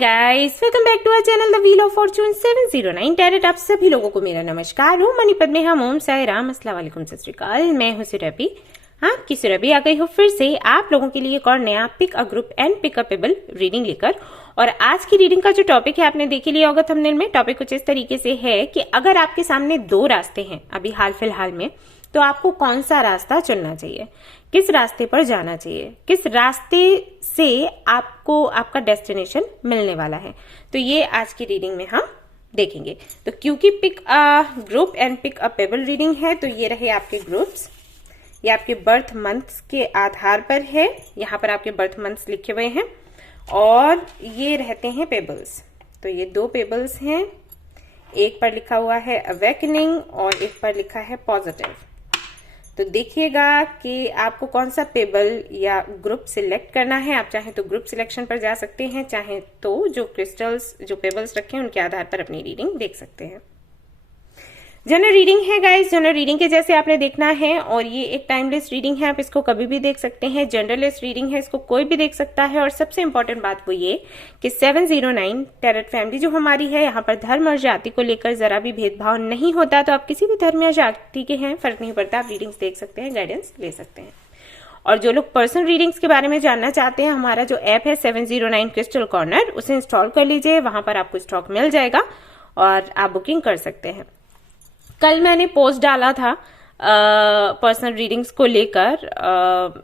Guys, welcome back to our channel the wheel of fortune 709 tarot. आप सभी लोगों को मेरा नमस्कार। हूँ मणिपत में हम ओम साई राम, अस्सलाम वालेकुम, सत श्री अकाल। मैं हूँ सुरभि। आपकी सुरभि आ गई हो फिर से आप लोगों के लिए एक और नया pick a group and pick a pebble reading लेकर। और आज की रीडिंग का जो टॉपिक है आपने देख लिया होगा थंबनेल में। टॉपिक कुछ इस तरीके से है कि अगर आपके सामने दो रास्ते हैं अभी हाल फिलहाल में, तो आपको कौन सा रास्ता चुनना चाहिए, किस रास्ते पर जाना चाहिए, किस रास्ते से आपको आपका डेस्टिनेशन मिलने वाला है। तो ये आज की रीडिंग में हम देखेंगे। तो क्योंकि pick a group and pick a pebble reading है, तो ये रहे आपके ग्रुप्स। ये आपके बर्थ मंथ्स के आधार पर है। यहाँ पर आपके बर्थ मंथ्स लिखे हुए हैं और ये रहते हैं पेबल्स। तो ये दो पेबल्स हैं, एक पर लिखा हुआ है अवेकनिंग और एक पर लिखा है पॉजिटिव। तो देखिएगा कि आपको कौन सा पेबल या ग्रुप सिलेक्ट करना है। आप चाहें तो ग्रुप सिलेक्शन पर जा सकते हैं, चाहें तो जो क्रिस्टल्स जो पेबल्स रखे हैं उनके आधार पर अपनी रीडिंग देख सकते हैं। जनरल रीडिंग है गाइस, जनरल रीडिंग के जैसे आपने देखना है और ये एक टाइमलेस रीडिंग है, आप इसको कभी भी देख सकते हैं। जनरलेस रीडिंग है, इसको कोई भी देख सकता है। और सबसे इंपॉर्टेंट बात वो ये कि 709 टैरेट फैमिली जो हमारी है, यहाँ पर धर्म और जाति को लेकर जरा भी भेदभाव नहीं होता। तो आप किसी भी धर्म या जाति के हैं, फर्क नहीं पड़ता, आप रीडिंग्स देख सकते हैं, गाइडेंस ले सकते हैं। और जो लोग पर्सनल रीडिंग्स के बारे में जानना चाहते हैं, हमारा जो ऐप है 709 क्रिस्टल कॉर्नर, उसे इंस्टॉल कर लीजिए। वहां पर आपको स्टॉक मिल जाएगा और आप बुकिंग कर सकते हैं। कल मैंने पोस्ट डाला था पर्सनल रीडिंग्स को लेकर,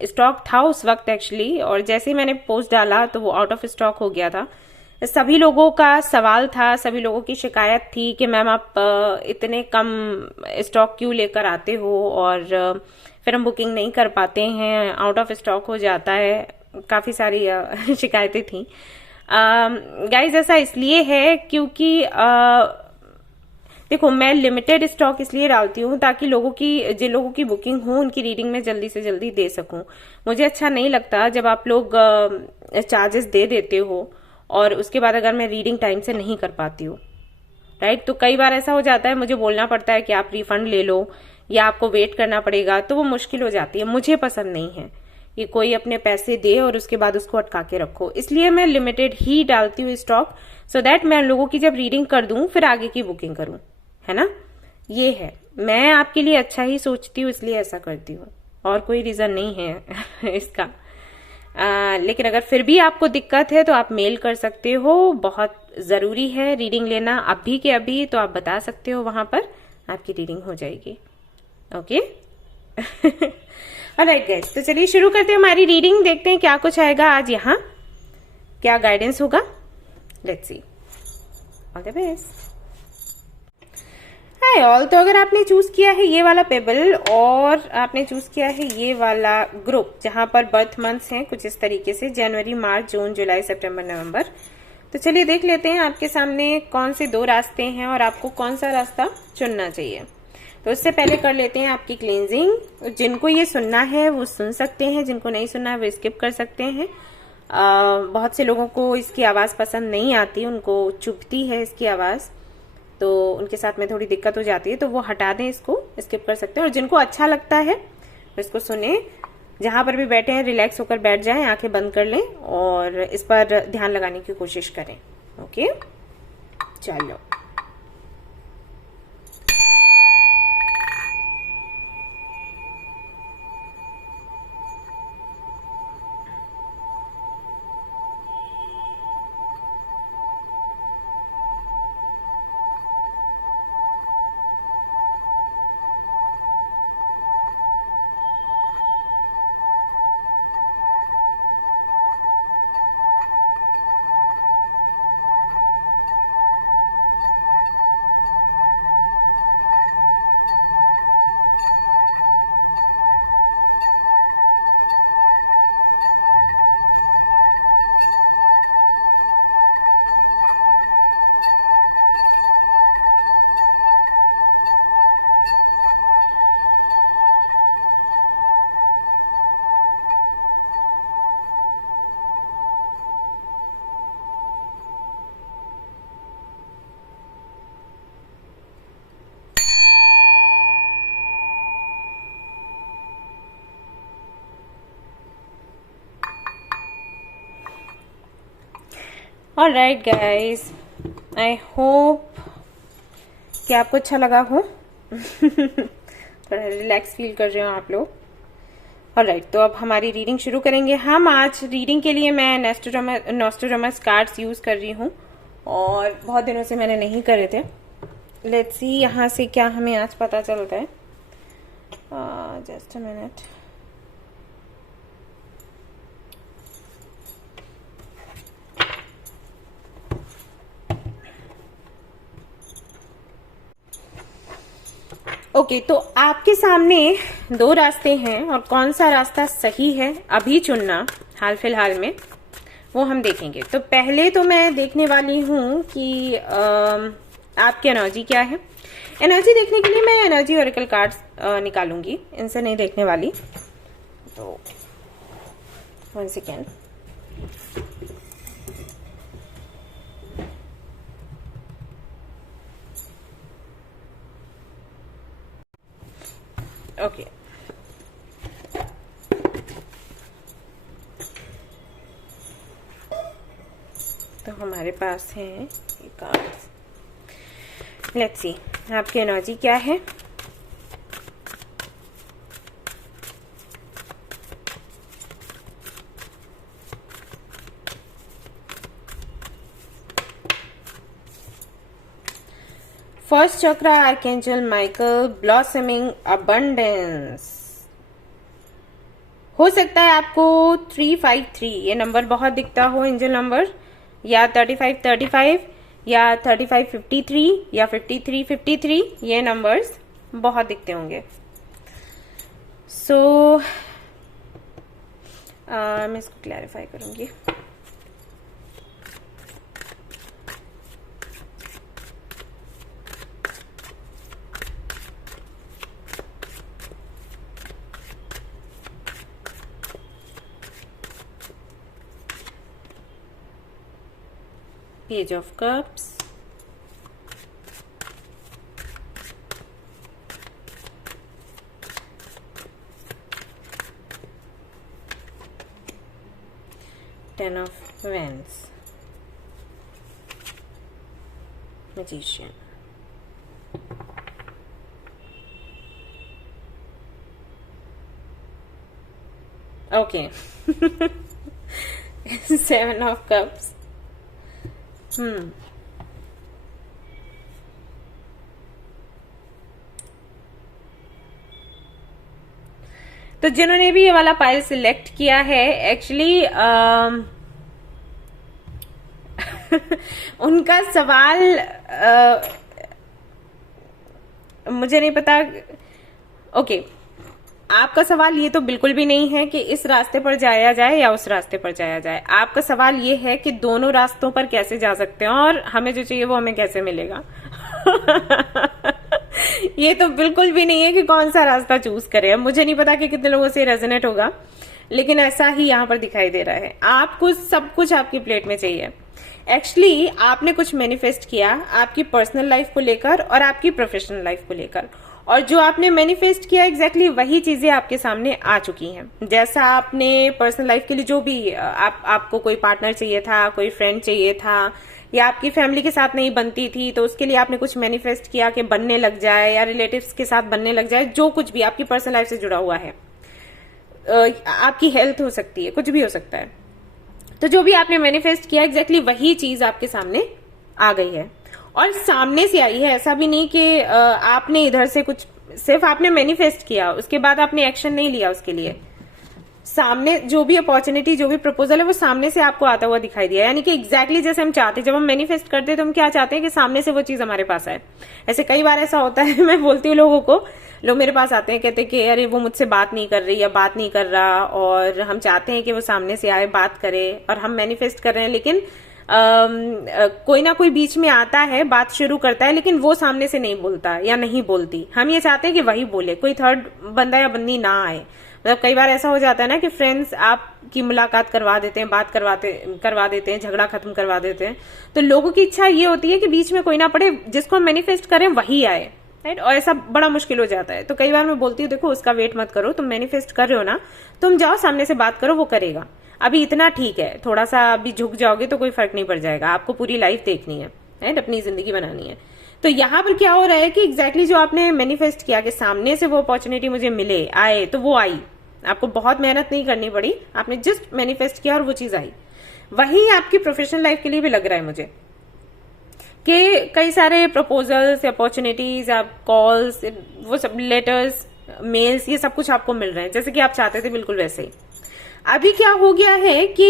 स्टॉक था उस वक्त एक्चुअली, और जैसे ही मैंने पोस्ट डाला तो वो आउट ऑफ स्टॉक हो गया था। सभी लोगों का सवाल था, सभी लोगों की शिकायत थी कि मैम आप इतने कम स्टॉक क्यों लेकर आते हो और फिर हम बुकिंग नहीं कर पाते हैं, आउट ऑफ स्टॉक हो जाता है। काफ़ी सारी शिकायतें थी। गाइज ऐसा इसलिए है क्योंकि देखो, मैं लिमिटेड स्टॉक इसलिए डालती हूँ ताकि जिन लोगों की बुकिंग हो उनकी रीडिंग में जल्दी से जल्दी दे सकूं। मुझे अच्छा नहीं लगता जब आप लोग चार्जेस दे देते हो और उसके बाद अगर मैं रीडिंग टाइम से नहीं कर पाती हूँ, राइट। तो कई बार ऐसा हो जाता है, मुझे बोलना पड़ता है कि आप रिफंड ले लो या आपको वेट करना पड़ेगा, तो वो मुश्किल हो जाती है। मुझे पसंद नहीं है कि कोई अपने पैसे दे और उसके बाद उसको अटका के रखो। इसलिए मैं लिमिटेड ही डालती हूँ स्टॉक, सो दैट मैं लोगों की जब रीडिंग कर दूं फिर आगे की बुकिंग करूं, है ना। ये है, मैं आपके लिए अच्छा ही सोचती हूँ इसलिए ऐसा करती हूँ, और कोई रीजन नहीं है इसका। लेकिन अगर फिर भी आपको दिक्कत है तो आप मेल कर सकते हो। बहुत जरूरी है रीडिंग लेना अभी के अभी, तो आप बता सकते हो, वहां पर आपकी रीडिंग हो जाएगी। ओके ऑलराइट गाइस, तो चलिए शुरू करते हैं हमारी रीडिंग। देखते हैं क्या कुछ आएगा आज, यहाँ क्या गाइडेंस होगा। Let's see, all the best. Hi all, तो अगर आपने चूज किया है ये वाला पेबल और आपने चूज किया है ये वाला ग्रुप जहां पर बर्थ मंथ्स हैं कुछ इस तरीके से, जनवरी, मार्च, जून, जुलाई, सितंबर, नवंबर, तो चलिए देख लेते हैं आपके सामने कौन से दो रास्ते हैं और आपको कौन सा रास्ता चुनना चाहिए। तो उससे पहले कर लेते हैं आपकी क्लींजिंग। जिनको ये सुनना है वो सुन सकते हैं, जिनको नहीं सुनना है वो स्किप कर सकते हैं। बहुत से लोगों को इसकी आवाज पसंद नहीं आती, उनको चुभती है इसकी आवाज, तो उनके साथ में थोड़ी दिक्कत हो जाती है, तो वो हटा दें, इसको स्किप कर सकते हैं। और जिनको अच्छा लगता है तो इसको सुने, जहां पर भी बैठे हैं रिलैक्स होकर बैठ जाएं, आंखें बंद कर लें और इस पर ध्यान लगाने की कोशिश करें। ओके, चलो। ऑलराइट गाइस, आई होप कि आपको अच्छा लगा हो। थोड़ा रिलैक्स फील कर रहे हो आप लोग। ऑलराइट, तो अब हमारी रीडिंग शुरू करेंगे हम। आज रीडिंग के लिए मैं नॉस्ट्रोडमस कार्ड्स यूज कर रही हूँ और बहुत दिनों से मैंने नहीं करे थे। लेट्स सी यहाँ से क्या हमें आज पता चलता है। Just a minute. ओके, तो आपके सामने दो रास्ते हैं और कौन सा रास्ता सही है अभी चुनना हाल फिलहाल में, वो हम देखेंगे। तो पहले तो मैं देखने वाली हूँ कि आपकी एनर्जी क्या है। एनर्जी देखने के लिए मैं एनर्जी ओरेकल कार्ड्स निकालूंगी, इनसे नहीं देखने वाली। तो 1 सेकेंड। ओके, तो हमारे पास है ये कार्ड्स। लेट्स सी आपकी एनर्जी क्या है। फर्स्ट चक्रा आर्कएंजल माइकल, ब्लॉसमिंग अबंडेंस। हो सकता है आपको 353 ये नंबर बहुत दिखता हो, एंजल नंबर, या 3535 या 3553 या 5353 ये नंबर्स बहुत दिखते होंगे। सो मैं इसको क्लैरिफाई करूंगी। Page of Cups, Ten of Wands, Magician. Okay. 7 of Cups. तो जिन्होंने भी ये वाला पाइल सिलेक्ट किया है, एक्चुअली उनका सवाल मुझे नहीं पता। ओके, आपका सवाल ये तो बिल्कुल भी नहीं है कि इस रास्ते पर जाया जाए या उस रास्ते पर जाया जाए। आपका सवाल ये है कि दोनों रास्तों पर कैसे जा सकते हैं और हमें जो चाहिए वो हमें कैसे मिलेगा। ये तो बिल्कुल भी नहीं है कि कौन सा रास्ता चूज करें। अब मुझे नहीं पता कि कितने लोगों से रेजोनेट होगा, लेकिन ऐसा ही यहाँ पर दिखाई दे रहा है। आपको सब कुछ आपकी प्लेट में चाहिए। एक्चुअली आपने कुछ मैनिफेस्ट किया आपकी पर्सनल लाइफ को लेकर और आपकी प्रोफेशनल लाइफ को लेकर, और जो आपने मैनिफेस्ट किया एग्जैक्टली वही चीजें आपके सामने आ चुकी हैं। जैसा आपने पर्सनल लाइफ के लिए जो भी आपको कोई पार्टनर चाहिए था, कोई फ्रेंड चाहिए था, या आपकी फैमिली के साथ नहीं बनती थी तो उसके लिए आपने कुछ मैनिफेस्ट किया कि बनने लग जाए, या रिलेटिव्स के साथ बनने लग जाए, जो कुछ भी आपकी पर्सनल लाइफ से जुड़ा हुआ है। आपकी हेल्थ हो सकती है, कुछ भी हो सकता है। तो जो भी आपने मैनिफेस्ट किया एग्जैक्टली वही चीज आपके सामने आ गई है और सामने से आई है। ऐसा भी नहीं कि आपने इधर से कुछ, सिर्फ आपने मैनिफेस्ट किया, उसके बाद आपने एक्शन नहीं लिया उसके लिए। सामने जो भी अपॉर्चुनिटी, जो भी प्रपोजल है, वो सामने से आपको आता हुआ दिखाई दिया। यानी कि एग्जैक्टली जैसे हम चाहते हैं, जब हम मैनिफेस्ट करते हैं तो हम क्या चाहते हैं कि सामने से वो चीज हमारे पास आए। ऐसे कई बार ऐसा होता है, मैं बोलती हूँ लोगों को, लोग मेरे पास आते हैं, कहते हैं कि अरे वो मुझसे बात नहीं कर रही या बात नहीं कर रहा, और हम चाहते हैं कि वो सामने से आए, बात करे, और हम मैनिफेस्ट कर रहे हैं, लेकिन कोई ना कोई बीच में आता है, बात शुरू करता है, लेकिन वो सामने से नहीं बोलता या नहीं बोलती। हम ये चाहते हैं कि वही बोले, कोई थर्ड बंदा या बंदी ना आए। मतलब कई बार ऐसा हो जाता है ना कि फ्रेंड्स आपकी मुलाकात करवा देते हैं, बात करवा देते हैं, झगड़ा खत्म करवा देते हैं। तो लोगों की इच्छा ये होती है कि बीच में कोई ना पड़े, जिसको हम मैनिफेस्ट करें वही आए, राइट। और ऐसा बड़ा मुश्किल हो जाता है। तो कई बार मैं बोलती हूँ देखो उसका वेट मत करो, तुम मैनिफेस्ट कर रहे हो ना, तुम जाओ सामने से बात करो, वो करेगा। अभी इतना ठीक है, थोड़ा सा अभी झुक जाओगे तो कोई फर्क नहीं पड़ जाएगा, आपको पूरी लाइफ देखनी है, राइट, अपनी जिंदगी बनानी है। तो यहाँ पर क्या हो रहा है कि एग्जैक्टली जो आपने मैनिफेस्ट किया कि सामने से वो अपॉर्चुनिटी मुझे मिले, आए, तो वो आई। आपको बहुत मेहनत नहीं करनी पड़ी, आपने जस्ट मैनिफेस्ट किया और वो चीज आई। वही आपकी प्रोफेशनल लाइफ के लिए भी लग रहा है मुझे कि कई सारे प्रपोजल्स, अपॉर्चुनिटीज, आप कॉल्स, वो सब लेटर्स, मेल्स, ये सब कुछ आपको मिल रहे हैं जैसे कि आप चाहते थे, बिल्कुल वैसे ही। अभी क्या हो गया है कि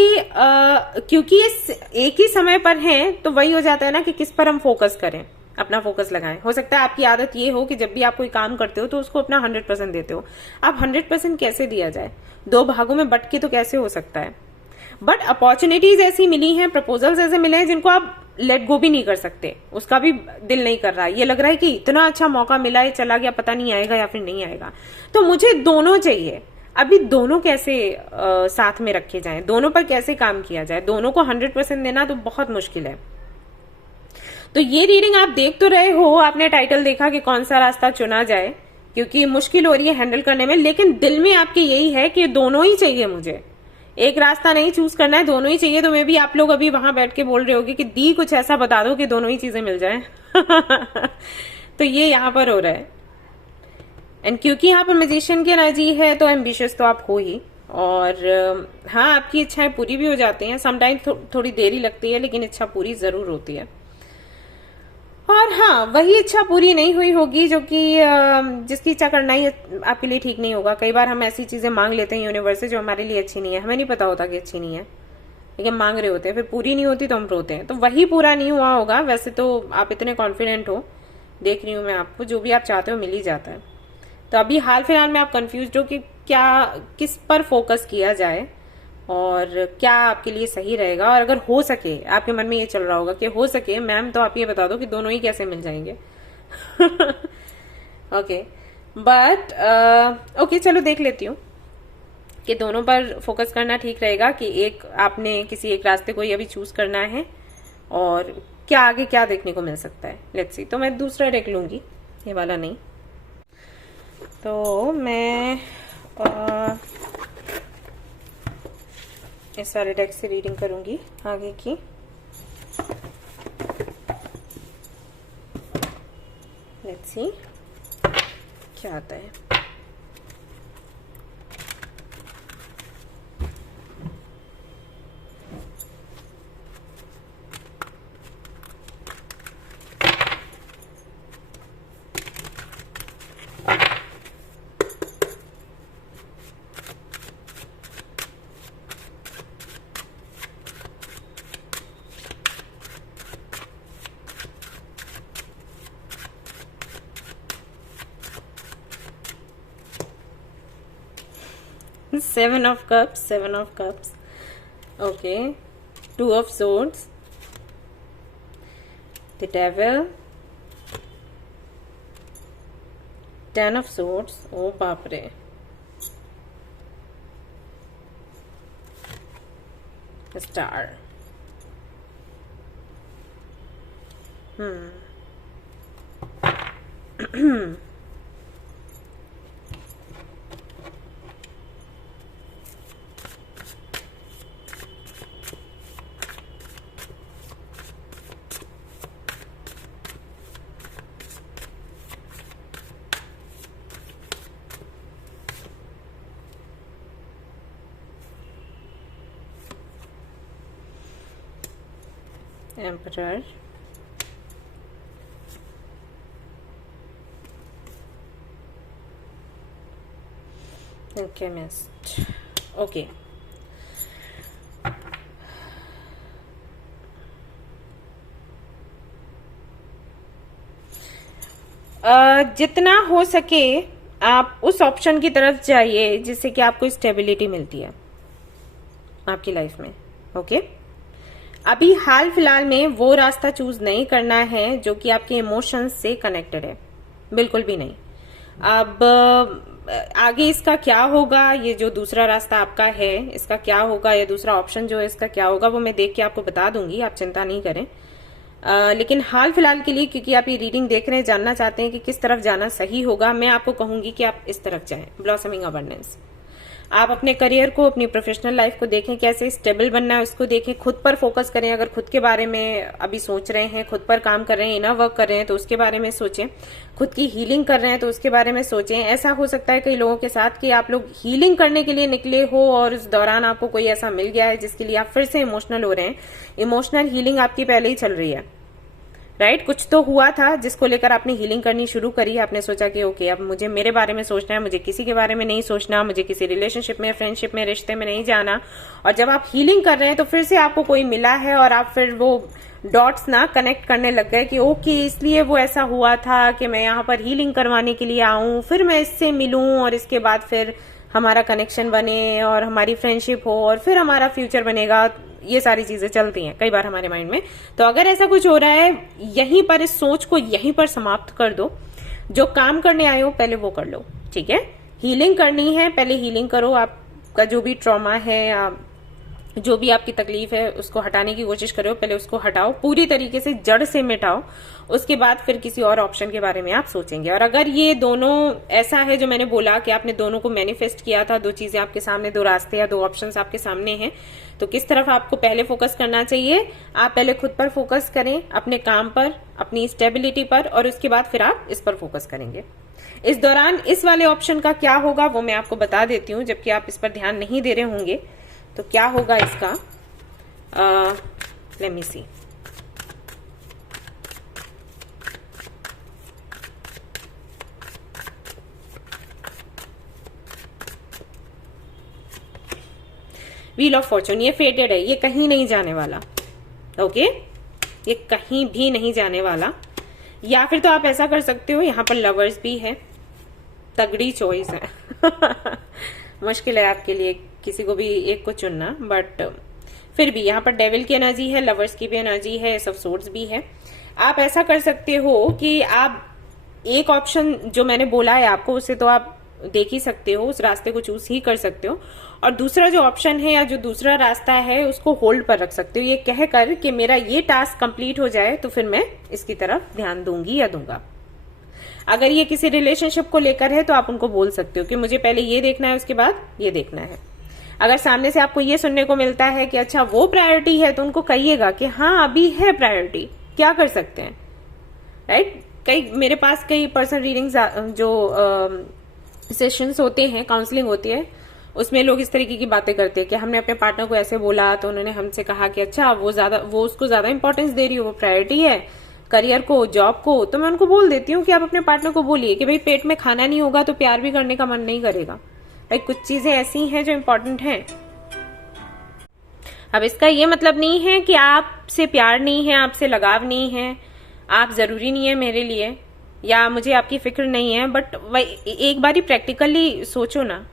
क्योंकि ये एक ही समय पर हैं, तो वही हो जाता है ना कि किस पर हम फोकस करें, अपना फोकस लगाएं। हो सकता है आपकी आदत ये हो कि जब भी आप कोई काम करते हो तो उसको अपना 100% देते हो। अब 100% कैसे दिया जाए, दो भागों में बट के तो कैसे हो सकता है। बट अपॉर्चुनिटीज ऐसी मिली हैं, प्रपोजल्स ऐसे मिले हैं जिनको आप लेट गो भी नहीं कर सकते, उसका भी दिल नहीं कर रहा है। ये लग रहा है कि इतना अच्छा मौका मिला है, चला गया, पता नहीं आएगा या फिर नहीं आएगा। तो मुझे दोनों चाहिए। अभी दोनों कैसे साथ में रखे जाएं, दोनों पर कैसे काम किया जाए, दोनों को 100% देना तो बहुत मुश्किल है। तो ये रीडिंग आप देख तो रहे हो, आपने टाइटल देखा कि कौन सा रास्ता चुना जाए, क्योंकि मुश्किल हो रही है हैंडल करने में, लेकिन दिल में आपके यही है कि दोनों ही चाहिए मुझे, एक रास्ता नहीं चूज करना है, दोनों ही चाहिए। तो मे भी आप लोग अभी वहां बैठ के बोल रहे होगे कि दी कुछ ऐसा बता दो कि दोनों ही चीजें मिल जाए। तो ये यहाँ पर हो रहा है। एंड क्योंकि यहाँ पर मैजिशियन की एनर्जी है तो एम्बिशियस तो आप हो ही, और हाँ, आपकी इच्छाएं पूरी भी हो जाती हैं। समटाइम थोड़ी देरी लगती है, लेकिन इच्छा पूरी जरूर होती है। और हाँ, वही इच्छा पूरी नहीं हुई होगी जो कि जिसकी इच्छा करना ही आपके लिए ठीक नहीं होगा। कई बार हम ऐसी चीजें मांग लेते हैं यूनिवर्स से जो हमारे लिए अच्छी नहीं है, हमें नहीं पता होता कि अच्छी नहीं है, लेकिन मांग रहे होते हैं, फिर पूरी नहीं होती तो हम रोते हैं। तो वही पूरा नहीं हुआ होगा। वैसे तो आप इतने कॉन्फिडेंट हो, देख रही हूँ मैं आपको, जो भी आप चाहते हो मिल ही जाता है। तो अभी हाल फिलहाल में आप कंफ्यूज हो कि क्या, किस पर फोकस किया जाए और क्या आपके लिए सही रहेगा। और अगर हो सके, आपके मन में ये चल रहा होगा कि हो सके मैम तो आप ये बता दो कि दोनों ही कैसे मिल जाएंगे। ओके, बट ओके, चलो देख लेती हूँ कि दोनों पर फोकस करना ठीक रहेगा कि एक आपने किसी एक रास्ते को ही अभी चूज करना है, और क्या आगे क्या देखने को मिल सकता है। Let's see. तो मैं दूसरा डेक लूंगी, ये वाला नहीं। तो मैं इस सारे डेक से रीडिंग करूंगी आगे की। लेट्स सी क्या आता है। Seven of Cups, Seven of Cups. Okay. Two of Swords. The Devil. Ten of Swords. Oh, बाप रे. The Star. Emperor. Alchemist. Okay. जितना हो सके आप उस ऑप्शन की तरफ जाइए जिससे कि आपको स्टेबिलिटी मिलती है आपकी लाइफ में। ओके, अभी हाल फिलहाल में वो रास्ता चूज नहीं करना है जो कि आपके इमोशंस से कनेक्टेड है, बिल्कुल भी नहीं। अब आगे इसका क्या होगा, ये जो दूसरा रास्ता आपका है इसका क्या होगा, या दूसरा ऑप्शन जो है इसका क्या होगा, वो मैं देख के आपको बता दूंगी, आप चिंता नहीं करें। लेकिन हाल फिलहाल के लिए, क्योंकि आप ये रीडिंग देख रहे हैं, जानना चाहते हैं कि किस तरफ जाना सही होगा, मैं आपको कहूंगी कि आप इस तरफ जाएं, ब्लॉसमिंग अबंडेंस। आप अपने करियर को, अपनी प्रोफेशनल लाइफ को देखें, कैसे स्टेबल बनना है उसको देखें, खुद पर फोकस करें। अगर खुद के बारे में अभी सोच रहे हैं, खुद पर काम कर रहे हैं, इनर वर्क कर रहे हैं तो उसके बारे में सोचें, खुद की हीलिंग कर रहे हैं तो उसके बारे में सोचें। ऐसा हो सकता है कई लोगों के साथ कि आप लोग हीलिंग करने के लिए निकले हो और उस दौरान आपको कोई ऐसा मिल गया है जिसके लिए आप फिर से इमोशनल हो रहे हैं। इमोशनल हीलिंग आपकी पहले ही चल रही है, राइट? कुछ तो हुआ था जिसको लेकर आपने हीलिंग करनी शुरू करी। आपने सोचा कि ओके, अब मुझे मेरे बारे में सोचना है, मुझे किसी के बारे में नहीं सोचना, मुझे किसी रिलेशनशिप में, फ्रेंडशिप में, रिश्ते में नहीं जाना। और जब आप हीलिंग कर रहे हैं तो फिर से आपको कोई मिला है और आप फिर वो डॉट्स ना कनेक्ट करने लग गए कि ओके, इसलिए वो ऐसा हुआ था कि मैं यहाँ पर हीलिंग करवाने के लिए आऊं, फिर मैं इससे मिलूं और इसके बाद फिर हमारा कनेक्शन बने और हमारी फ्रेंडशिप हो और फिर हमारा फ्यूचर बनेगा। ये सारी चीजें चलती हैं कई बार हमारे माइंड में। तो अगर ऐसा कुछ हो रहा है, यहीं पर इस सोच को यहीं पर समाप्त कर दो। जो काम करने आए हो पहले वो कर लो, ठीक है? हीलिंग करनी है, पहले हीलिंग करो। आपका जो भी ट्रॉमा है या जो भी आपकी तकलीफ है उसको हटाने की कोशिश करो, पहले उसको हटाओ, पूरी तरीके से जड़ से मिटाओ। उसके बाद फिर किसी और ऑप्शन के बारे में आप सोचेंगे। और अगर ये दोनों ऐसा है जो मैंने बोला कि आपने दोनों को मैनिफेस्ट किया था, दो चीजें आपके सामने, दो रास्ते या दो ऑप्शंस आपके सामने हैं, तो किस तरफ आपको पहले फोकस करना चाहिए? आप पहले खुद पर फोकस करें, अपने काम पर, अपनी स्टेबिलिटी पर, और उसके बाद फिर आप इस पर फोकस करेंगे। इस दौरान इस वाले ऑप्शन का क्या होगा वो मैं आपको बता देती हूँ, जबकि आप इस पर ध्यान नहीं दे रहे होंगे। तो क्या होगा इसका? Let me see. Wheel of fortune, ये फेटेड है, ये कहीं नहीं जाने वाला। ओके, ये कहीं भी नहीं जाने वाला। या फिर तो आप ऐसा कर सकते हो, यहाँ पर लवर्स भी है, तगड़ी चॉइस है मुश्किल है आपके लिए किसी को भी एक को चुनना, बट फिर भी यहाँ पर डेविल की एनर्जी है, लवर्स की भी एनर्जी है, सब सोर्ट्स भी है। आप ऐसा कर सकते हो कि आप एक ऑप्शन जो मैंने बोला है आपको, उसे तो आप देख ही सकते हो, उस रास्ते को चूज ही कर सकते हो। और दूसरा जो ऑप्शन है या जो दूसरा रास्ता है उसको होल्ड पर रख सकते हो, ये कहकर कि मेरा ये टास्क कंप्लीट हो जाए तो फिर मैं इसकी तरफ ध्यान दूंगी या दूंगा। अगर ये किसी रिलेशनशिप को लेकर है तो आप उनको बोल सकते हो कि मुझे पहले ये देखना है, उसके बाद ये देखना है। अगर सामने से आपको ये सुनने को मिलता है कि अच्छा वो प्रायोरिटी है, तो उनको कहिएगा कि हाँ अभी है प्रायोरिटी, क्या कर सकते हैं, राइट? कई मेरे पास कई पर्सनल रीडिंग्स जो सेशंस होते हैं, काउंसलिंग होती है, उसमें लोग इस तरीके की बातें करते हैं कि हमने अपने पार्टनर को ऐसे बोला तो उन्होंने हमसे कहा कि अच्छा वो उसको ज्यादा इंपॉर्टेंस दे रही हो, वो प्रायोरिटी है करियर को, जॉब को। तो मैं उनको बोल देती हूँ कि आप अपने पार्टनर को बोलिए कि भाई पेट में खाना नहीं होगा तो प्यार भी करने का मन नहीं करेगा। भाई कुछ चीजें ऐसी हैं जो इम्पोर्टेंट हैं। अब इसका ये मतलब नहीं है कि आपसे प्यार नहीं है, आपसे लगाव नहीं है, आप जरूरी नहीं है मेरे लिए, या मुझे आपकी फिक्र नहीं है। बट वही एक बारी प्रैक्टिकली सोचो ना,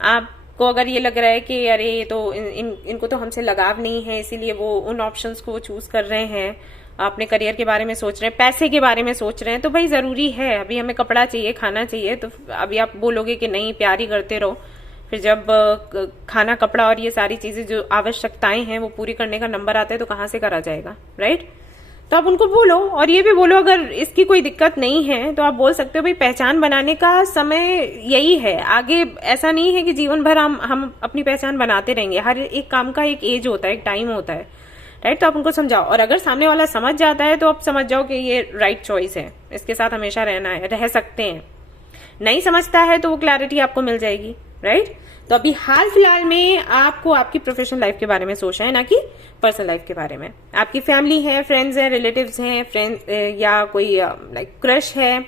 आपको अगर ये लग रहा है कि अरे ये तो इनको तो हमसे लगाव नहीं है, इसीलिए वो उन ऑप्शंस को चूज कर रहे हैं, अपने करियर के बारे में सोच रहे हैं, पैसे के बारे में सोच रहे हैं, तो भाई जरूरी है, अभी हमें कपड़ा चाहिए, खाना चाहिए, तो अभी आप बोलोगे कि नहीं प्यार ही करते रहो, फिर जब खाना, कपड़ा और ये सारी चीजें जो आवश्यकताएं हैं वो पूरी करने का नंबर आता है तो कहाँ से करा जाएगा, राइट? तो आप उनको बोलो, और ये भी बोलो अगर इसकी कोई दिक्कत नहीं है तो आप बोल सकते हो भाई पहचान बनाने का समय यही है, आगे ऐसा नहीं है कि जीवन भर हम अपनी पहचान बनाते रहेंगे। हर एक काम का एक एज होता है, एक टाइम होता है, राइट? तो आप उनको समझाओ, और अगर सामने वाला समझ जाता है तो आप समझ जाओ कि ये राइट चॉइस है, इसके साथ हमेशा रहना है, रह सकते हैं। नहीं समझता है तो वो क्लैरिटी आपको मिल जाएगी, राइट? तो अभी हाल फिलहाल में आपको आपकी प्रोफेशनल लाइफ के बारे में सोचना है, ना कि पर्सनल लाइफ के बारे में। आपकी फैमिली है, फ्रेंड्स हैं, रिलेटिव्स हैं, फ्रेंड या कोई लाइक क्रश है,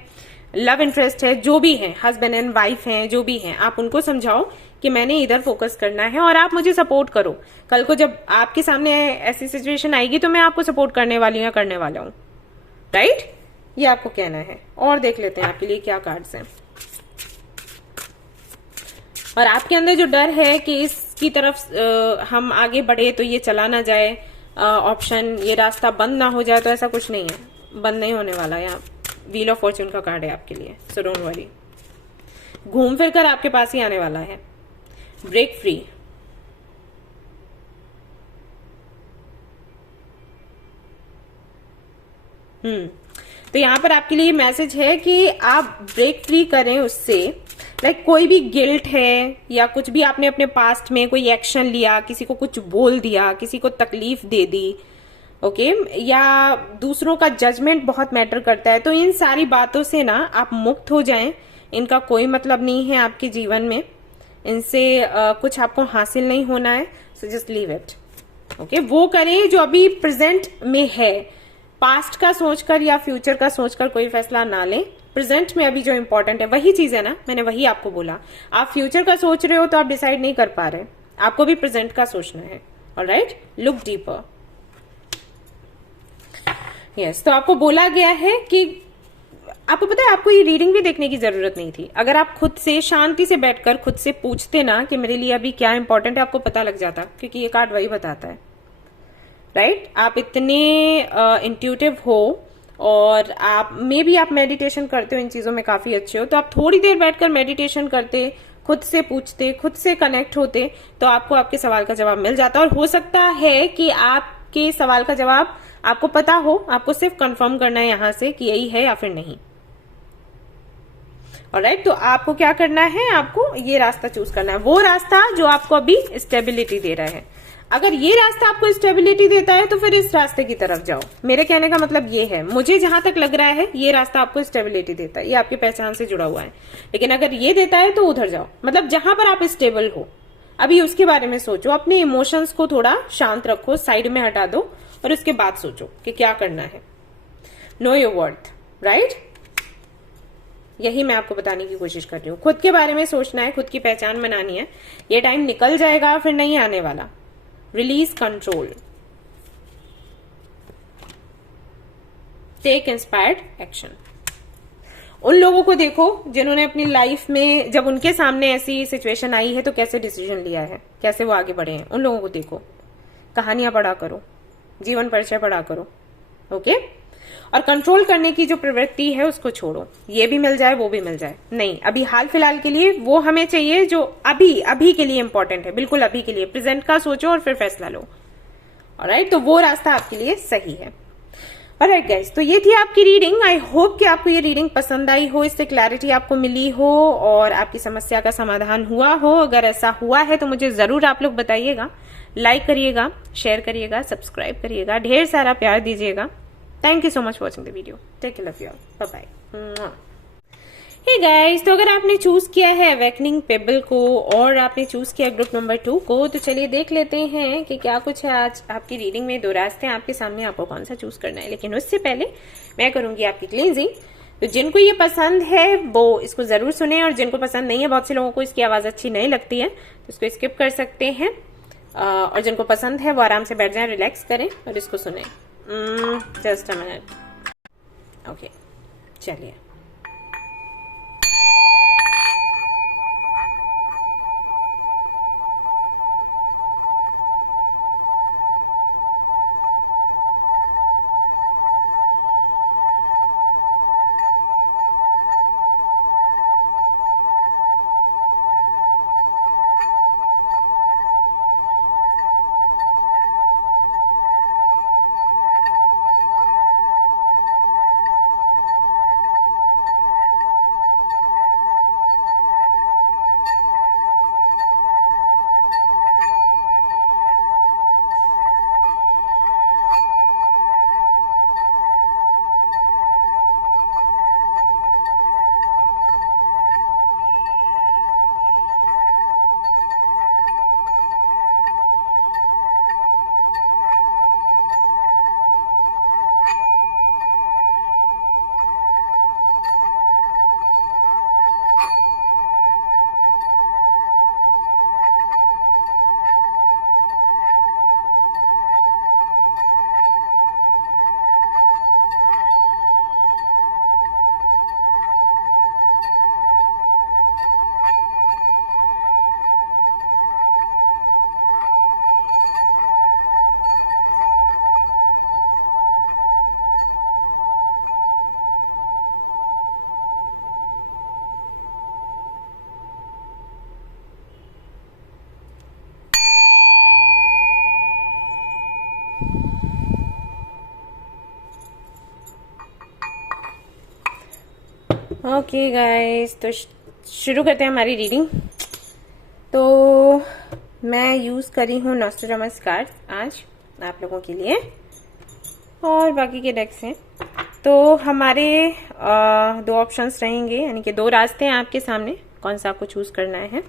लव इंटरेस्ट है, जो भी है, हस्बैंड एंड वाइफ हैं, जो भी हैं, आप उनको समझाओ कि मैंने इधर फोकस करना है और आप मुझे सपोर्ट करो। कल को जब आपके सामने ऐसी सिचुएशन आएगी तो मैं आपको सपोर्ट करने वाली हूँ या करने वाला हूँ, राइट? ये आपको कहना है। और देख लेते हैं आपके लिए क्या कार्ड्स हैं। और आपके अंदर जो डर है कि इसकी तरफ हम आगे बढ़े तो ये चला ना जाए ऑप्शन, ये रास्ता बंद ना हो जाए, तो ऐसा कुछ नहीं है, बंद नहीं होने वाला। यहाँ व्हील ऑफ फॉर्चून का कार्ड है आपके लिए, सो डोंट वरी, घूम फिर कर आपके पास ही आने वाला है। ब्रेक फ्री, तो यहाँ पर आपके लिए मैसेज है कि आप ब्रेक फ्री करें उससे, लाइक कोई भी गिल्ट है या कुछ भी आपने अपने पास्ट में कोई एक्शन लिया, किसी को कुछ बोल दिया, किसी को तकलीफ दे दी, ओके, या दूसरों का जजमेंट बहुत मैटर करता है, तो इन सारी बातों से ना आप मुक्त हो जाएं। इनका कोई मतलब नहीं है आपके जीवन में, इनसे कुछ आपको हासिल नहीं होना है, so just leave it, okay. वो करें जो अभी प्रेजेंट में है। पास्ट का सोचकर या फ्यूचर का सोचकर कोई फैसला ना लें। प्रेजेंट में अभी जो इंपॉर्टेंट है वही चीज है ना, मैंने वही आपको बोला। आप फ्यूचर का सोच रहे हो तो आप डिसाइड नहीं कर पा रहे, आपको भी प्रेजेंट का सोचना है। Alright, look deeper. यस, तो आपको बोला गया है कि आपको पता है आपको ये रीडिंग भी देखने की जरूरत नहीं थी। अगर आप खुद से शांति से बैठकर खुद से पूछते ना कि मेरे लिए अभी क्या इंपॉर्टेंट है, आपको पता लग जाता, क्योंकि ये कार्ड वही बताता है, राइट। आप इतने इंट्यूटिव हो और आप मे भी आप मेडिटेशन करते हो, इन चीजों में काफी अच्छे हो, तो आप थोड़ी देर बैठकर मेडिटेशन करते, खुद से पूछते, खुद से कनेक्ट होते, तो आपको आपके सवाल का जवाब मिल जाता। और हो सकता है कि आपके सवाल का जवाब आपको पता हो, आपको सिर्फ कंफर्म करना है यहां से कि यही है या फिर नहीं। ऑलराइट, तो आपको क्या करना है, आपको ये रास्ता चूज करना है, वो रास्ता जो आपको अभी स्टेबिलिटी दे रहा है। अगर ये रास्ता आपको स्टेबिलिटी देता है तो फिर इस रास्ते की तरफ जाओ। मेरे कहने का मतलब ये है, मुझे जहां तक लग रहा है ये रास्ता आपको स्टेबिलिटी देता है, ये आपकी पहचान से जुड़ा हुआ है। लेकिन अगर ये देता है तो उधर जाओ, मतलब जहां पर आप स्टेबल हो अभी उसके बारे में सोचो। अपने इमोशंस को थोड़ा शांत रखो, साइड में हटा दो और उसके बाद सोचो कि क्या करना है। Know your worth, right. यही मैं आपको बताने की कोशिश कर रही हूँ। खुद के बारे में सोचना है, खुद की पहचान बनानी है। ये टाइम निकल जाएगा, फिर नहीं आने वाला। Release control, take inspired action. उन लोगों को देखो जिन्होंने अपनी लाइफ में, जब उनके सामने ऐसी सिचुएशन आई है तो कैसे डिसीजन लिया है, कैसे वो आगे बढ़े हैं, उन लोगों को देखो। कहानियां पढ़ा करो, जीवन परिचय पढ़ा करो, ओके। और कंट्रोल करने की जो प्रवृत्ति है उसको छोड़ो। ये भी मिल जाए वो भी मिल जाए, नहीं, अभी हाल फिलहाल के लिए वो हमें चाहिए जो अभी अभी के लिए इंपॉर्टेंट है, बिल्कुल अभी के लिए। प्रेजेंट का सोचो और फिर फैसला लो। ऑलराइट, तो वो रास्ता आपके लिए सही है। ऑलराइट गाइस, तो ये थी आपकी रीडिंग। आई होप कि आपको ये रीडिंग पसंद आई हो, इससे क्लैरिटी आपको मिली हो और आपकी समस्या का समाधान हुआ हो। अगर ऐसा हुआ है तो मुझे जरूर आप लोग बताइएगा। लाइक करिएगा, शेयर करिएगा, सब्सक्राइब करिएगा, ढेर सारा प्यार दीजिएगा। Thank you so much for watching the video. Take care, love you all. Bye bye. Hey guys, तो अगर आपने चूज किया है अवेकनिंग पेबल को और आपने चूज किया ग्रुप नंबर 2 को, तो चलिए देख लेते हैं कि क्या कुछ है आज आपकी रीडिंग में। 2 रास्ते हैं आपके सामने, आपको कौन सा चूज करना है। लेकिन उससे पहले मैं करूंगी आपकी क्लींजिंग। तो जिनको ये पसंद है वो इसको जरूर सुने, और जिनको पसंद नहीं है, बहुत से लोगों को इसकी आवाज अच्छी नहीं लगती है तो इसको स्किप कर सकते हैं। और जिनको पसंद है वो आराम से बैठ जाए, रिलैक्स करें और इसको सुने। जस्ट अ मिनट, ओके, चलिए। ओके गाइस, तो शुरू करते हैं हमारी रीडिंग। तो मैं यूज़ करी हूँ नॉस्ट्राडामस कार्ड्स आज आप लोगों के लिए, और बाकी के डेक्स हैं। तो हमारे दो ऑप्शंस रहेंगे, यानी कि दो रास्ते हैं आपके सामने, कौन सा आपको चूज करना है।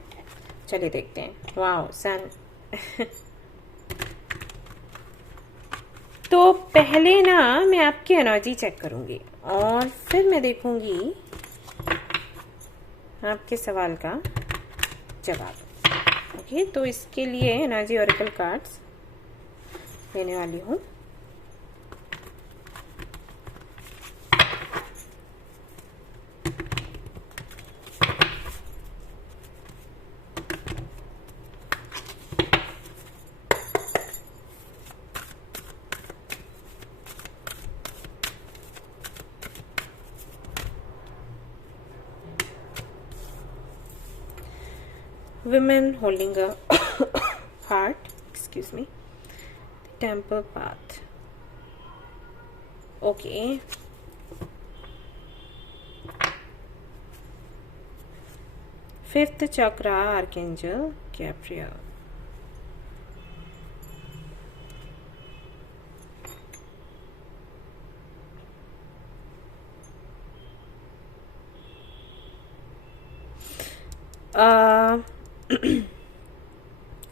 चलिए देखते हैं। वाओ, सन। तो पहले ना मैं आपकी एनर्जी चेक करूंगी और फिर मैं देखूंगी आपके सवाल का जवाब। ओके, तो इसके लिए एनर्जी ऑरेकल कार्ड्स लेने वाली हूँ। Women holding a heart, excuse me, temple path. Okay. Fifth chakra, Archangel Gabriel.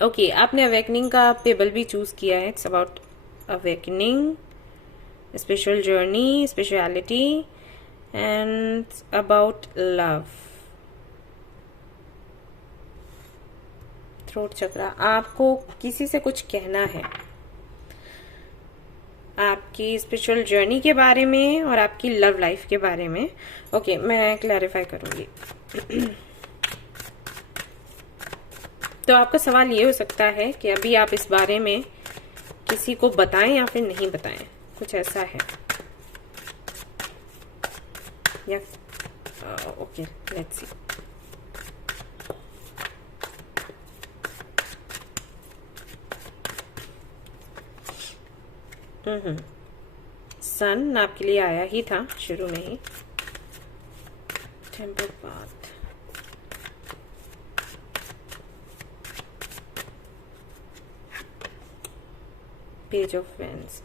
Okay, आपने अवेकनिंग का पेबल भी चूज किया है। It's about awakening, spiritual journey, spirituality and about love. Throat chakra, आपको किसी से कुछ कहना है आपकी स्पिरिचुअल जर्नी के बारे में और आपकी लव लाइफ के बारे में। ओके, मैं क्लैरिफाई करूंगी। तो आपका सवाल ये हो सकता है कि अभी आप इस बारे में किसी को बताएं या फिर नहीं बताएं, कुछ ऐसा है या ओके, लेट्स सी। सन आपके लिए आया ही था शुरू में ही। Temple path, Page of Wands.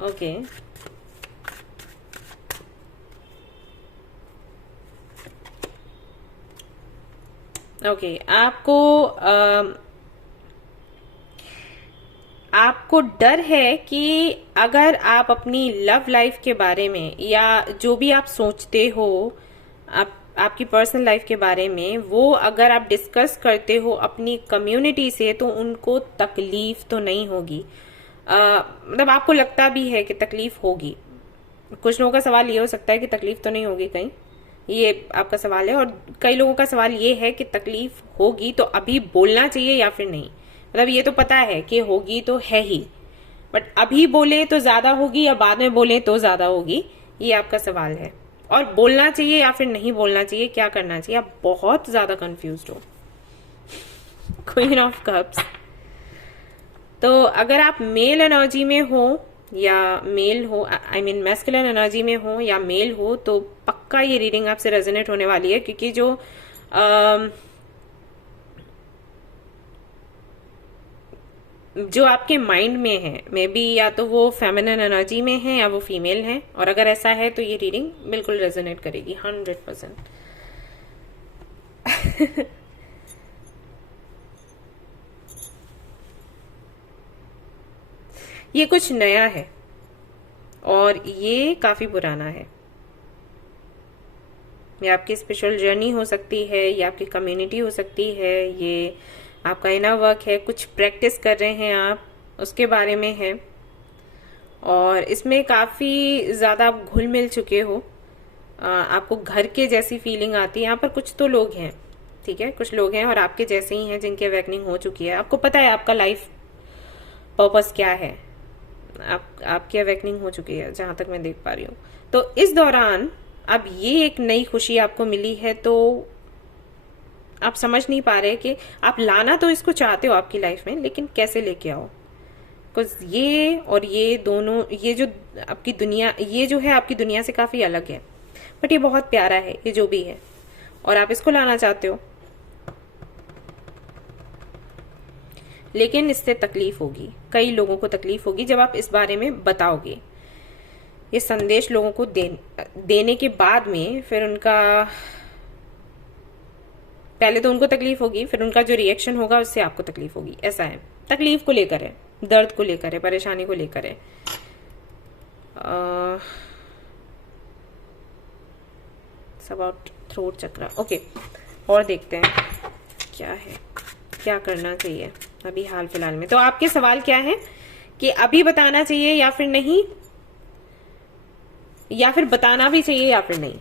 Okay. Okay, आपको डर है कि अगर आप अपनी लव लाइफ के बारे में या जो भी आप सोचते हो आपकी पर्सनल लाइफ के बारे में, वो अगर आप डिस्कस करते हो अपनी कम्युनिटी से तो उनको तकलीफ तो नहीं होगी। मतलब आपको लगता भी है कि तकलीफ होगी। कुछ लोगों का सवाल ये हो सकता है कि तकलीफ तो नहीं होगी कहीं, ये आपका सवाल है। और कई लोगों का सवाल ये है कि तकलीफ होगी तो अभी बोलना चाहिए या फिर नहीं। मतलब ये तो पता है कि होगी तो है ही, बट अभी बोले तो ज्यादा होगी या बाद में बोले तो ज्यादा होगी, ये आपका सवाल है। और बोलना चाहिए या फिर नहीं बोलना चाहिए, क्या करना चाहिए, आप बहुत ज्यादा कंफ्यूज्ड हो। Queen of cups. तो अगर आप मेल एनर्जी में हो या मेल हो, आई मीन मैस्कुलिन एनर्जी में हो या मेल हो, तो पक्का ये रीडिंग आपसे रेजोनेट होने वाली है। क्योंकि जो आपके माइंड में है, मे बी या तो वो फेमिनिन एनर्जी में है या वो फीमेल है, और अगर ऐसा है तो ये रीडिंग बिल्कुल रेजोनेट करेगी 100%। ये कुछ नया है और ये काफी पुराना है। ये आपकी स्पिरिचुअल जर्नी हो सकती है, ये आपकी कम्युनिटी हो सकती है, ये आपका इनर वर्क है, कुछ प्रैक्टिस कर रहे हैं आप, उसके बारे में है। और इसमें काफी ज्यादा आप घुल मिल चुके हो, आपको घर के जैसी फीलिंग आती है। यहाँ पर कुछ तो लोग हैं, ठीक है, कुछ लोग हैं और आपके जैसे ही हैं जिनकी अवेकनिंग हो चुकी है। आपको पता है आपका लाइफ पर्पस क्या है, आपकी अवेकनिंग हो चुकी है जहां तक मैं देख पा रही हूँ। तो इस दौरान अब ये एक नई खुशी आपको मिली है, तो आप समझ नहीं पा रहे कि आप लाना तो इसको चाहते हो आपकी लाइफ में, लेकिन कैसे लेके आओ। बिकॉज ये और ये दोनों, ये जो आपकी दुनिया, ये जो है आपकी दुनिया से काफी अलग है, बट ये बहुत प्यारा है, ये जो भी है, और आप इसको लाना चाहते हो, लेकिन इससे तकलीफ होगी, कई लोगों को तकलीफ होगी जब आप इस बारे में बताओगे। ये संदेश लोगों को देने के बाद में फिर उनका, पहले तो उनको तकलीफ होगी, फिर उनका जो रिएक्शन होगा उससे आपको तकलीफ होगी। ऐसा है, तकलीफ को लेकर है, दर्द को लेकर है, परेशानी को लेकर है। अबाउट थ्रोट चक्र, ओके, और देखते हैं क्या है, क्या करना चाहिए अभी हाल फिलहाल में। तो आपके सवाल क्या है कि अभी बताना चाहिए या फिर नहीं, या फिर बताना भी चाहिए या फिर नहीं,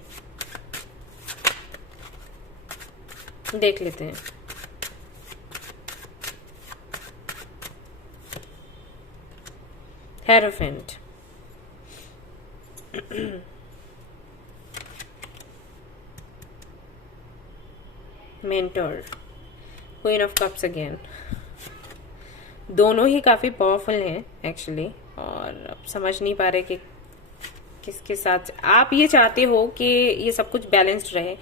देख लेते हैं। Hierophant, mentor, queen of cups again, दोनों ही काफी पावरफुल हैं एक्चुअली, और अब समझ नहीं पा रहे कि किसके साथ आप ये चाहते हो कि ये सब कुछ बैलेंस्ड रहे।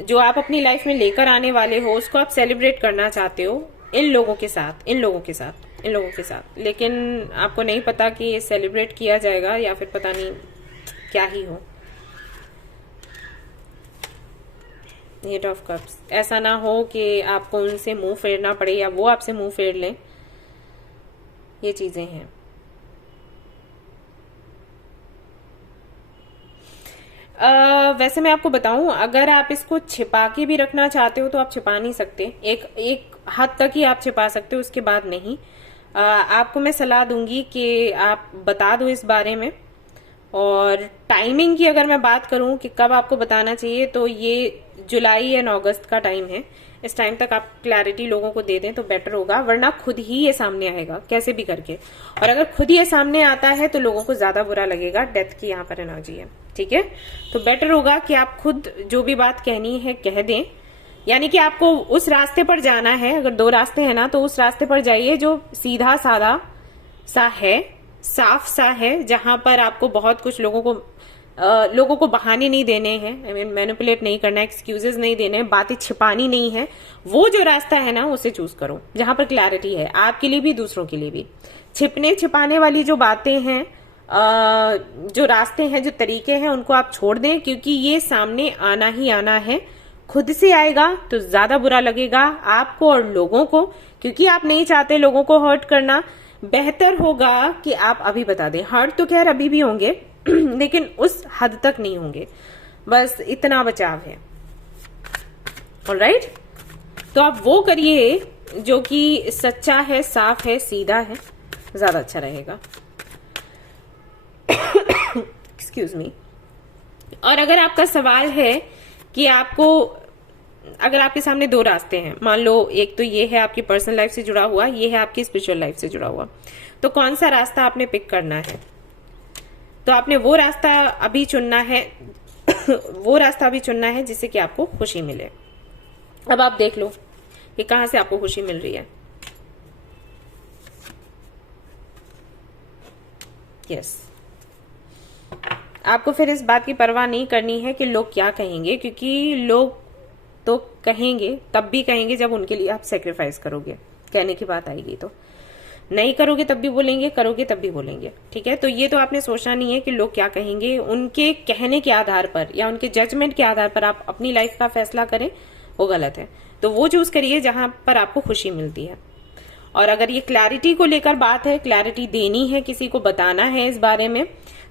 जो आप अपनी लाइफ में लेकर आने वाले हो उसको आप सेलिब्रेट करना चाहते हो इन लोगों के साथ, इन लोगों के साथ, इन लोगों के साथ, लेकिन आपको नहीं पता कि ये सेलिब्रेट किया जाएगा या फिर पता नहीं क्या ही हो। एट ऑफ कप्स, ऐसा ना हो कि आपको उनसे मुंह फेरना पड़े या वो आपसे मुंह फेर लें, ये चीजें हैं। वैसे मैं आपको बताऊं, अगर आप इसको छिपा के भी रखना चाहते हो तो आप छिपा नहीं सकते, एक हद तक ही आप छिपा सकते हो, उसके बाद नहीं। आपको मैं सलाह दूंगी कि आप बता दो इस बारे में। और टाइमिंग की अगर मैं बात करूं कि कब आपको बताना चाहिए, तो ये जुलाई या अगस्त का टाइम है, इस टाइम तक आप क्लैरिटी लोगों को दे दें तो बेटर होगा, वरना खुद ही ये सामने आएगा कैसे भी करके। और अगर खुद ये सामने आता है तो लोगों को ज्यादा बुरा लगेगा, डेथ की यहाँ पर एनर्जी है, ठीक है। तो बेटर होगा कि आप खुद जो भी बात कहनी है कह दें, यानी कि आपको उस रास्ते पर जाना है, अगर दो रास्ते हैं ना तो उस रास्ते पर जाइए जो सीधा साधा सा है, साफ सा है, जहां पर आपको बहुत कुछ लोगों को बहाने नहीं देने हैं, आई मीन मैनिपुलेट नहीं करना, एक्सक्यूजेस नहीं देने, बातें छिपानी नहीं है। वो जो रास्ता है ना उसे चूज करो जहां पर क्लैरिटी है, आपके लिए भी दूसरों के लिए भी। छिपने छिपाने वाली जो बातें हैं, जो रास्ते हैं, जो तरीके हैं, उनको आप छोड़ दें, क्योंकि ये सामने आना ही आना है। खुद से आएगा तो ज्यादा बुरा लगेगा आपको और लोगों को, क्योंकि आप नहीं चाहते लोगों को हर्ट करना। बेहतर होगा कि आप अभी बता दें। हर्ट तो खैर अभी भी होंगे लेकिन उस हद तक नहीं होंगे, बस इतना बचाव है। ऑलराइट, तो आप वो करिए जो कि सच्चा है, साफ है, सीधा है, ज्यादा अच्छा रहेगा। Excuse me. और अगर आपका सवाल है कि आपको, अगर आपके सामने दो रास्ते हैं, मान लो एक तो ये है आपकी पर्सनल लाइफ से जुड़ा हुआ, ये है आपकी स्पिरिचुअल लाइफ से जुड़ा हुआ, तो कौन सा रास्ता आपने पिक करना है? तो आपने वो रास्ता अभी चुनना है वो रास्ता अभी चुनना है जिससे कि आपको खुशी मिले। अब आप देख लो कि कहां से आपको खुशी मिल रही है। यस, आपको फिर इस बात की परवाह नहीं करनी है कि लोग क्या कहेंगे, क्योंकि लोग तो कहेंगे, तब भी कहेंगे जब उनके लिए आप सेक्रीफाइस करोगे। कहने की बात आएगी तो नहीं करोगे तब भी बोलेंगे, करोगे तब भी बोलेंगे, ठीक है। तो ये तो आपने सोचना नहीं है कि लोग क्या कहेंगे। उनके कहने के आधार पर या उनके जजमेंट के आधार पर आप अपनी लाइफ का फैसला करें, वो गलत है। तो वो चूज करिए जहां पर आपको खुशी मिलती है। और अगर ये क्लैरिटी को लेकर बात है, क्लैरिटी देनी है, किसी को बताना है इस बारे में,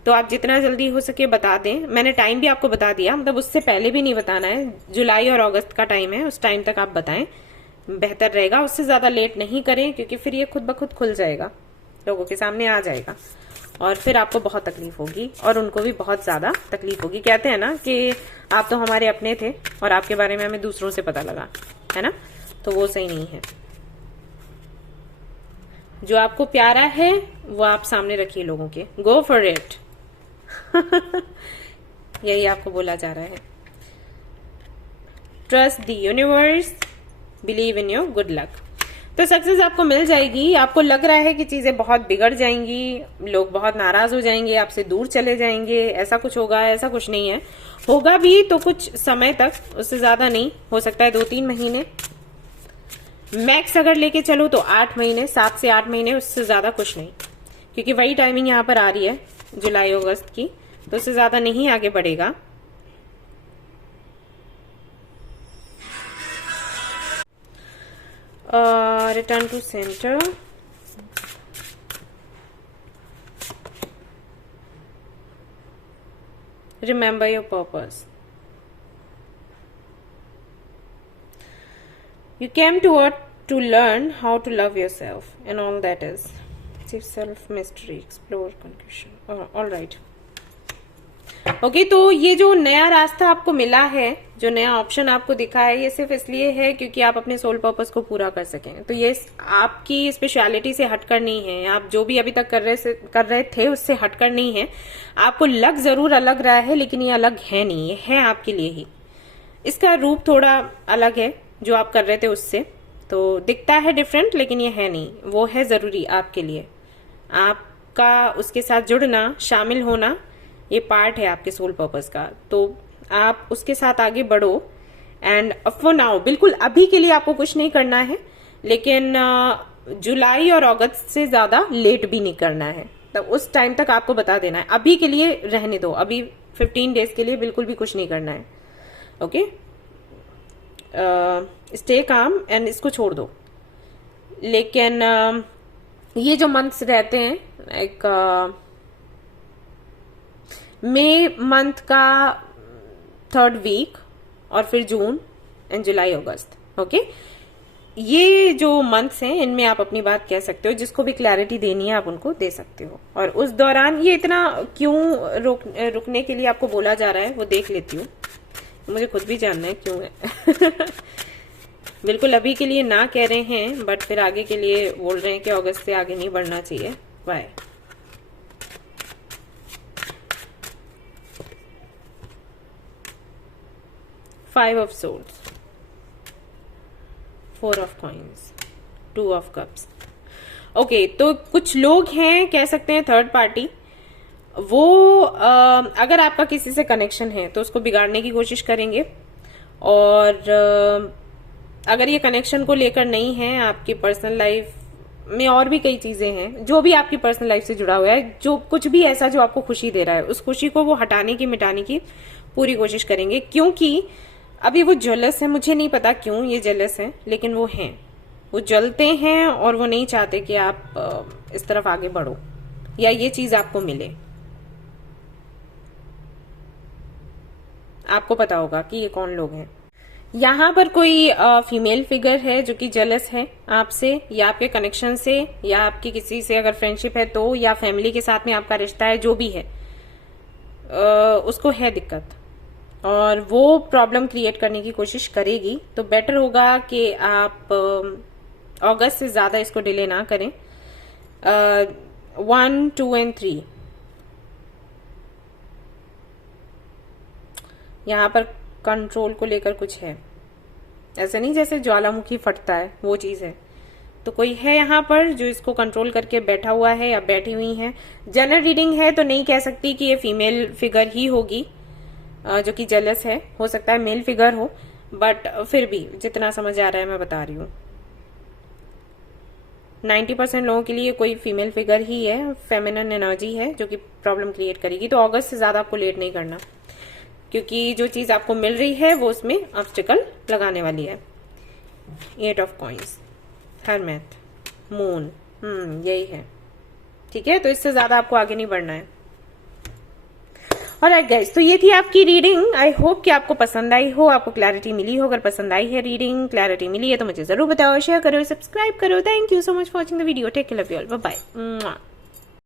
तो आप जितना जल्दी हो सके बता दें। मैंने टाइम भी आपको बता दिया, मतलब उससे पहले भी नहीं बताना है। जुलाई और अगस्त का टाइम है, उस टाइम तक आप बताएं, बेहतर रहेगा। उससे ज्यादा लेट नहीं करें, क्योंकि फिर ये खुद ब खुद खुल जाएगा, लोगों के सामने आ जाएगा, और फिर आपको बहुत तकलीफ होगी और उनको भी बहुत ज्यादा तकलीफ होगी। कहते हैं ना कि आप तो हमारे अपने थे और आपके बारे में हमें दूसरों से पता लगा, है ना, तो वो सही नहीं है। जो आपको प्यारा है वो आप सामने रखिए लोगों के, गो फॉर इट। यही आपको बोला जा रहा है। Trust the universe, believe in your good luck. तो सक्सेस आपको मिल जाएगी। आपको लग रहा है कि चीजें बहुत बिगड़ जाएंगी, लोग बहुत नाराज हो जाएंगे, आपसे दूर चले जाएंगे, ऐसा कुछ होगा, ऐसा कुछ नहीं है। होगा भी तो कुछ समय तक, उससे ज्यादा नहीं। हो सकता है 2-3 महीने मैक्स अगर लेके चलो तो 8 महीने, 7 से 8 महीने, उससे ज्यादा कुछ नहीं, क्योंकि वही टाइमिंग यहाँ पर आ रही है जुलाई अगस्त की, तो उससे ज्यादा नहीं आगे बढ़ेगा। Return to centre, remember your purpose, you came to earth to learn how to love yourself and all that is self mystery explore conclusion all right okay. तो ये जो नया रास्ता आपको मिला है, जो नया ऑप्शन आपको दिखा है, ये सिर्फ इसलिए है क्योंकि आप अपने सोल पर्पस को पूरा कर सकें। तो ये आपकी स्पेशलिटी से हटकर नहीं है, आप जो भी अभी तक कर रहे थे उससे हटकर नहीं है। आपको लग जरूर अलग रहा है, लेकिन ये अलग है नहीं, ये है आपके लिए ही। इसका रूप थोड़ा अलग है जो आप कर रहे थे उससे, तो दिखता है डिफरेंट, लेकिन ये है नहीं, वो है जरूरी आपके लिए। आपका उसके साथ जुड़ना, शामिल होना, ये पार्ट है आपके सोल पर्पस का। तो आप उसके साथ आगे बढ़ो। एंड फॉर नाउ, बिल्कुल अभी के लिए आपको कुछ नहीं करना है, लेकिन जुलाई और अगस्त से ज्यादा लेट भी नहीं करना है। तो उस टाइम तक आपको बता देना है, अभी के लिए रहने दो, अभी 15 डेज के लिए बिल्कुल भी कुछ नहीं करना है। ओके, स्टे काम एंड इसको छोड़ दो। लेकिन ये जो मंथ्स रहते हैं, एक मई मंथ का 3rd वीक और फिर जून एंड जुलाई अगस्त, ओके, ये जो मंथ्स हैं इनमें आप अपनी बात कह सकते हो। जिसको भी क्लैरिटी देनी है आप उनको दे सकते हो। और उस दौरान ये इतना क्यों रुकने के लिए आपको बोला जा रहा है वो देख लेती हूँ, मुझे खुद भी जानना है क्यों है। बिल्कुल अभी के लिए ना कह रहे हैं, बट फिर आगे के लिए बोल रहे हैं कि अगस्त से आगे नहीं बढ़ना चाहिए। Why? Five of Swords, 4 of Coins, 2 of Cups। Okay, तो कुछ लोग हैं, कह सकते हैं थर्ड पार्टी, वो अगर आपका किसी से कनेक्शन है तो उसको बिगाड़ने की कोशिश करेंगे। और अगर ये कनेक्शन को लेकर नहीं है, आपकी पर्सनल लाइफ में और भी कई चीजें हैं, जो भी आपकी पर्सनल लाइफ से जुड़ा हुआ है, जो कुछ भी ऐसा जो आपको खुशी दे रहा है, उस खुशी को वो हटाने की, मिटाने की पूरी कोशिश करेंगे। क्योंकि अभी वो जेलस है, मुझे नहीं पता क्यों ये जेलस है, लेकिन वो हैं, वो जलते हैं और वो नहीं चाहते कि आप इस तरफ आगे बढ़ो या ये चीज आपको मिले। आपको पता होगा कि ये कौन लोग हैं। यहाँ पर कोई फीमेल फिगर है जो कि जेलस है आपसे, या आपके कनेक्शन से, या आपकी किसी से अगर फ्रेंडशिप है तो, या फैमिली के साथ में आपका रिश्ता है, जो भी है, उसको है दिक्कत और वो प्रॉब्लम क्रिएट करने की कोशिश करेगी। तो बेटर होगा कि आप अगस्त से ज्यादा इसको डिले ना करें। 1, 2 एंड 3 यहाँ पर कंट्रोल को लेकर कुछ है, ऐसा नहीं जैसे ज्वालामुखी फटता है वो चीज है। तो कोई है यहाँ पर जो इसको कंट्रोल करके बैठा हुआ है या बैठी हुई है। जनरल रीडिंग है तो नहीं कह सकती कि ये फीमेल फिगर ही होगी जो कि जेलस है, हो सकता है मेल फिगर हो, बट फिर भी जितना समझ आ रहा है मैं बता रही हूँ। 90% लोगों के लिए कोई फीमेल फिगर ही है, फेमिनिन एनर्जी है जो कि प्रॉब्लम क्रिएट करेगी। तो अगस्त से ज्यादा आपको लेट नहीं करना, क्योंकि जो चीज आपको मिल रही है वो उसमें ऑब्स्टिकल लगाने वाली है। 8 ऑफ कॉइंस, हरमेट, मून, यही है, ठीक है। तो इससे ज्यादा आपको आगे नहीं बढ़ना है। ऑलराइट गाइस, तो ये थी आपकी रीडिंग। आई होप कि आपको पसंद आई हो, आपको क्लैरिटी मिली हो। अगर पसंद आई है रीडिंग, क्लैरिटी मिली है तो मुझे जरूर बताओ, शेयर करो, सब्सक्राइब करो। Thank you so much for watching the video. Take care, love you all, bye bye.